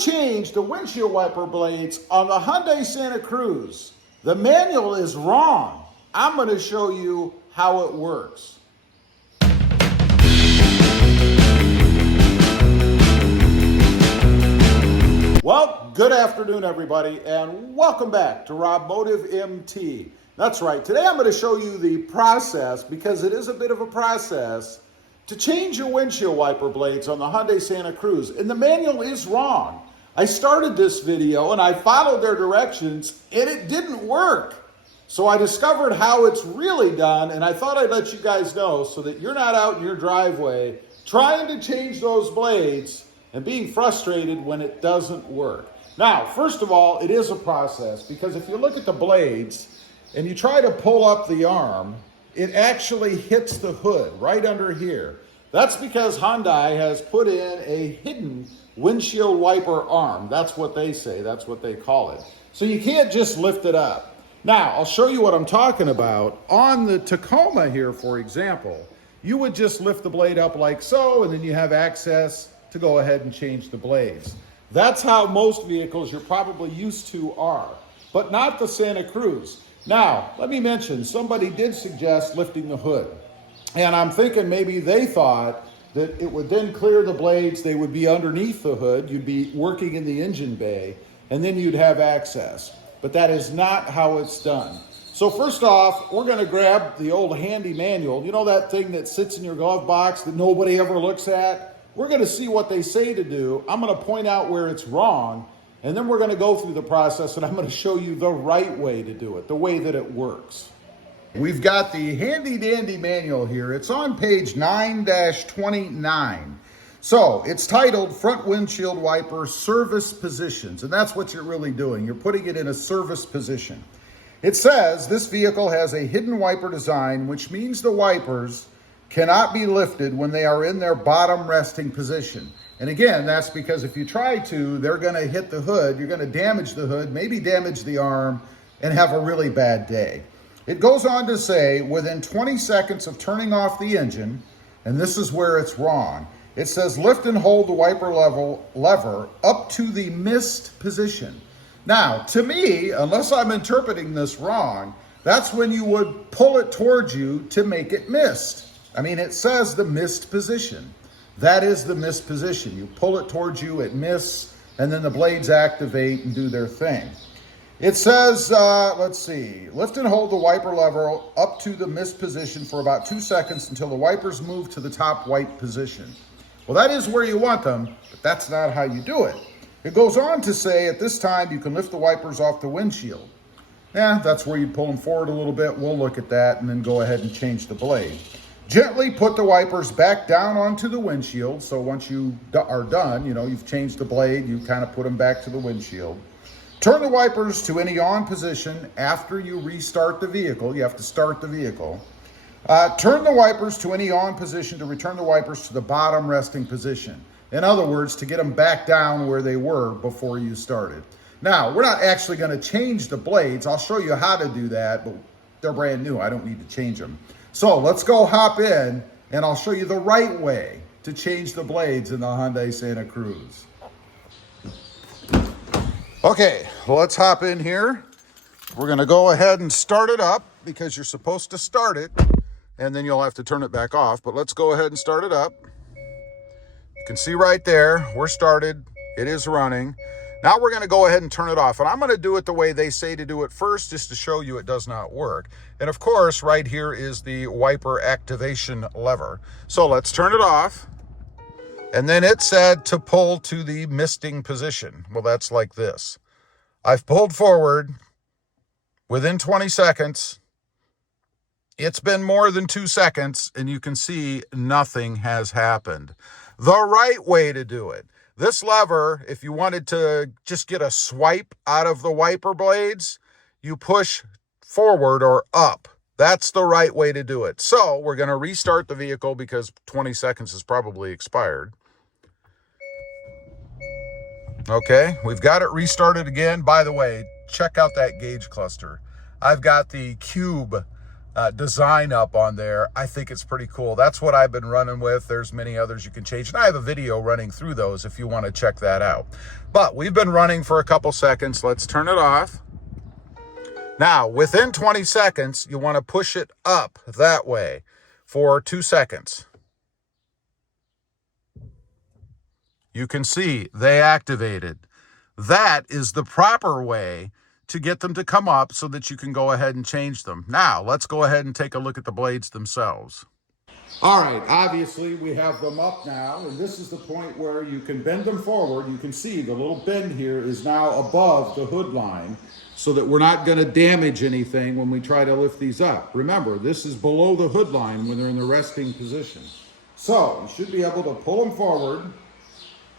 change the windshield wiper blades on the Hyundai Santa Cruz. The manual is wrong. I'm going to show you how it works. Well, good afternoon, everybody, and welcome back to Robmotive MT. That's right. Today I'm going to show you the process, because it is a bit of a process, to change your windshield wiper blades on the Hyundai Santa Cruz. And the manual is wrong. I started this video and I followed their directions and it didn't work. So I discovered how it's really done, and I thought I'd let you guys know so that you're not out in your driveway trying to change those blades and being frustrated when it doesn't work. Now, first of all, it is a process, because if you look at the blades and you try to pull up the arm, it actually hits the hood right under here. That's because Hyundai has put in a hidden windshield wiper arm. That's what they say, that's what they call it. So you can't just lift it up. Now, I'll show you what I'm talking about. On the Tacoma here, for example, you would just lift the blade up like so, and then you have access to go ahead and change the blades. That's how most vehicles you're probably used to are, but not the Santa Cruz. Now, let me mention, somebody did suggest lifting the hood. And I'm thinking maybe they thought that it would then clear the blades, they would be underneath the hood, you'd be working in the engine bay, and then you'd have access. But that is not how it's done. So first off, we're gonna grab the old handy manual. You know that thing that sits in your glove box that nobody ever looks at? We're gonna see what they say to do. I'm gonna point out where it's wrong, and then we're going to go through the process, and I'm going to show you the right way to do it, the way that it works. We've got the handy dandy manual here. It's on page 9-29. So it's titled Front Windshield Wiper Service Positions, and that's what you're really doing. You're putting it in a service position. It says this vehicle has a hidden wiper design, which means the wipers cannot be lifted when they are in their bottom resting position. And again, that's because if you try to, they're gonna hit the hood, you're gonna damage the hood, maybe damage the arm, and have a really bad day. It goes on to say, within 20 seconds of turning off the engine, and this is where it's wrong, it says lift and hold the wiper lever up to the missed position. Now, to me, unless I'm interpreting this wrong, that's when you would pull it towards you to make it missed. I mean, it says the missed position. That is the missed position. You pull it towards you, it misses, and then the blades activate and do their thing. It says, let's see, lift and hold the wiper lever up to the missed position for about 2 seconds until the wipers move to the top white position. Well, that is where you want them, but that's not how you do it. It goes on to say, at this time, you can lift the wipers off the windshield. Yeah, that's where you pull them forward a little bit. We'll look at that and then go ahead and change the blade. Gently put the wipers back down onto the windshield. So once you are done, you know, you've changed the blade, you kind of put them back to the windshield. Turn the wipers to any on position after you restart the vehicle. You have to start the vehicle. Turn the wipers to any on position to return the wipers to the bottom resting position. In other words, to get them back down where they were before you started. Now, we're not actually going to change the blades. I'll show you how to do that, but they're brand new. I don't need to change them. So let's go hop in, and I'll show you the right way to change the blades in the Hyundai Santa Cruz. Okay, well, let's hop in here. We're gonna go ahead and start it up, because you're supposed to start it, and then you'll have to turn it back off, but let's go ahead and start it up. You can see right there, we're started, it is running. Now we're going to go ahead and turn it off, and I'm going to do it the way they say to do it first, just to show you it does not work. And of course, right here is the wiper activation lever. So let's turn it off. And then it said to pull to the misting position. Well, that's like this. I've pulled forward within 20 seconds. It's been more than 2 seconds, and you can see nothing has happened. The right way to do it. This lever, if you wanted to just get a swipe out of the wiper blades, you push forward or up. That's the right way to do it. So we're going to restart the vehicle because 20 seconds is probably expired. Okay, we've got it restarted again. By the way, check out that gauge cluster. I've got the cube design up on there. I think it's pretty cool. That's what I've been running with. There's many others you can change, and I have a video running through those if you want to check that out. But we've been running for a couple seconds. Let's turn it off. Now, within 20 seconds, you want to push it up that way for 2 seconds. You can see they activated. That is the proper way to get them to come up so that you can go ahead and change them. Now, let's go ahead and take a look at the blades themselves. All right, obviously we have them up now, and this is the point where you can bend them forward. You can see the little bend here is now above the hood line so that we're not going to damage anything when we try to lift these up. Remember, this is below the hood line when they're in the resting position. So, you should be able to pull them forward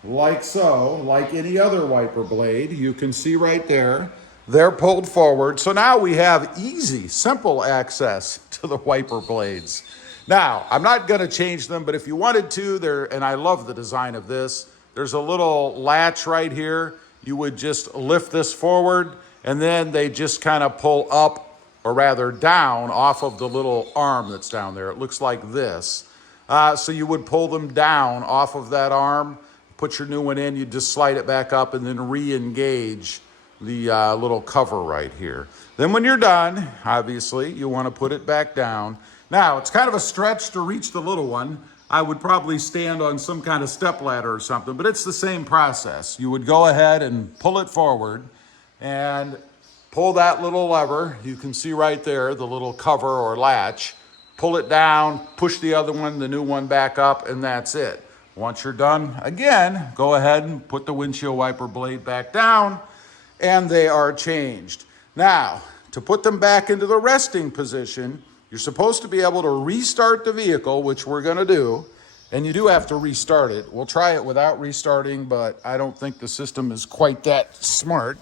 like so, like any other wiper blade. You can see right there, they're pulled forward. So now we have easy, simple access to the wiper blades. Now, I'm not going to change them, but if you wanted to, and I love the design of this, there's a little latch right here. You would just lift this forward, and then they just kind of pull up, or rather down, off of the little arm that's down there. It looks like this. So you would pull them down off of that arm, put your new one in, you just slide it back up, and then re-engage the little cover right here. Then when you're done, obviously, you want to put it back down. Now, it's kind of a stretch to reach the little one. I would probably stand on some kind of step ladder or something, but it's the same process. You would go ahead and pull it forward and pull that little lever. You can see right there, the little cover or latch. Pull it down, push the other one, the new one back up, and that's it. Once you're done, again, go ahead and put the windshield wiper blade back down, and they are changed. Now, to put them back into the resting position, you're supposed to be able to restart the vehicle, which we're going to do, and you do have to restart it. We'll try it without restarting, but I don't think the system is quite that smart.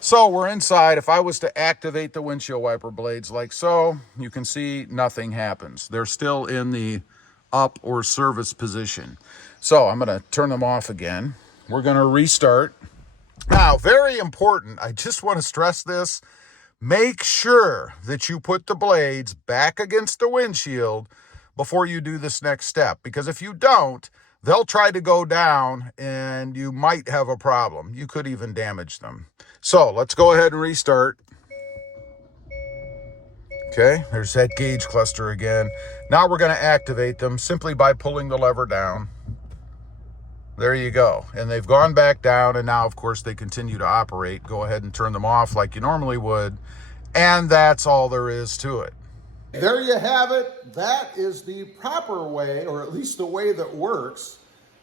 So we're inside. If I was to activate the windshield wiper blades like so, you can see nothing happens. They're still in the up or service position. So I'm going to turn them off again. We're going to restart. Now, very important, I just want to stress this. Make sure that you put the blades back against the windshield before you do this next step, because if you don't, they'll try to go down and you might have a problem. You could even damage them. So let's go ahead and restart. Okay, there's that gauge cluster again. Now we're going to activate them simply by pulling the lever down. There you go. And they've gone back down, and now, of course, they continue to operate. Go ahead and turn them off like you normally would, and that's all there is to it. There you have it. That is the proper way, or at least the way that works,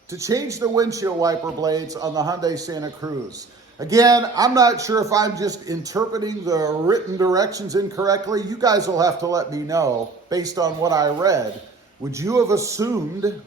to change the windshield wiper blades on the Hyundai Santa Cruz. Again, I'm not sure if I'm just interpreting the written directions incorrectly. You guys will have to let me know based on what I read. Would you have assumed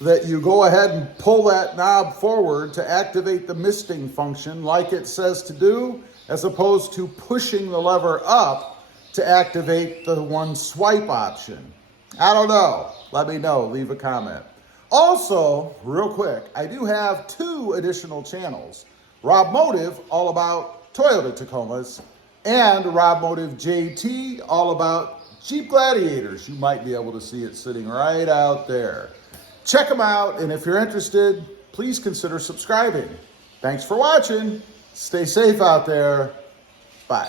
that you go ahead and pull that knob forward to activate the misting function like it says to do, as opposed to pushing the lever up to activate the one swipe option? I don't know. Let me know. Leave a comment. Also, real quick, I do have 2 additional channels. Rob Motive, all about Toyota Tacomas, and Rob Motive JT, all about Jeep Gladiators. You might be able to see it sitting right out there. Check them out, and if you're interested, please consider subscribing. Thanks for watching. Stay safe out there. Bye.